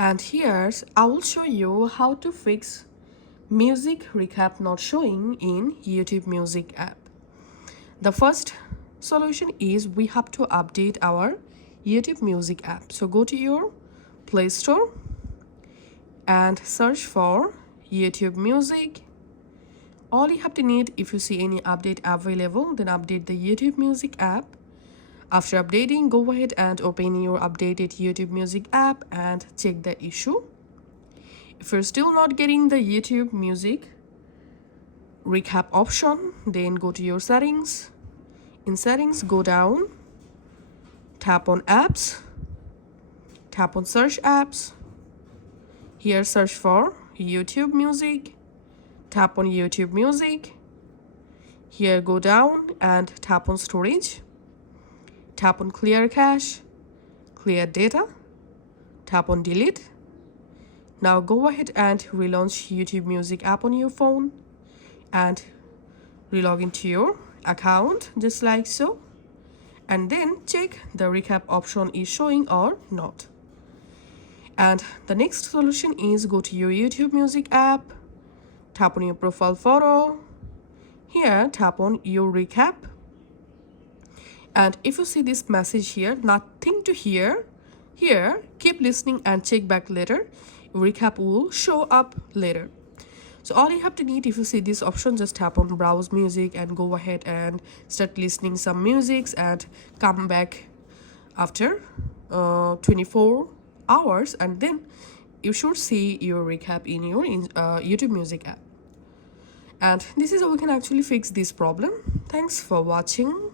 And here I will show you how to fix music recap not showing in YouTube Music app. The first solution is we have to update our YouTube Music app. So go to your Play Store and search for YouTube Music. All you have to need, if you see any update available, then update the YouTube Music app. After updating, go ahead and open your updated YouTube Music app and check the issue. If you're still not getting the YouTube Music recap option, then go to your settings. In settings, go down, tap on apps, tap on search apps. Here search for YouTube Music, tap on YouTube Music. Here go down and tap on storage. Tap on clear cache, clear data, tap on delete. Now go ahead and relaunch YouTube Music app on your phone and relog into your account just like so. And then check the recap option is showing or not. And the next solution is go to your YouTube Music app, tap on your profile photo. Here tap on your recap. And if you see this message here, nothing to hear, here keep listening and check back later. Recap will show up later. So all you have to need, if you see this option, just tap on browse music and go ahead and start listening some musics and come back after 24 hours, and then you should see your recap in your YouTube Music app. And this is how we can actually fix this problem. Thanks for watching.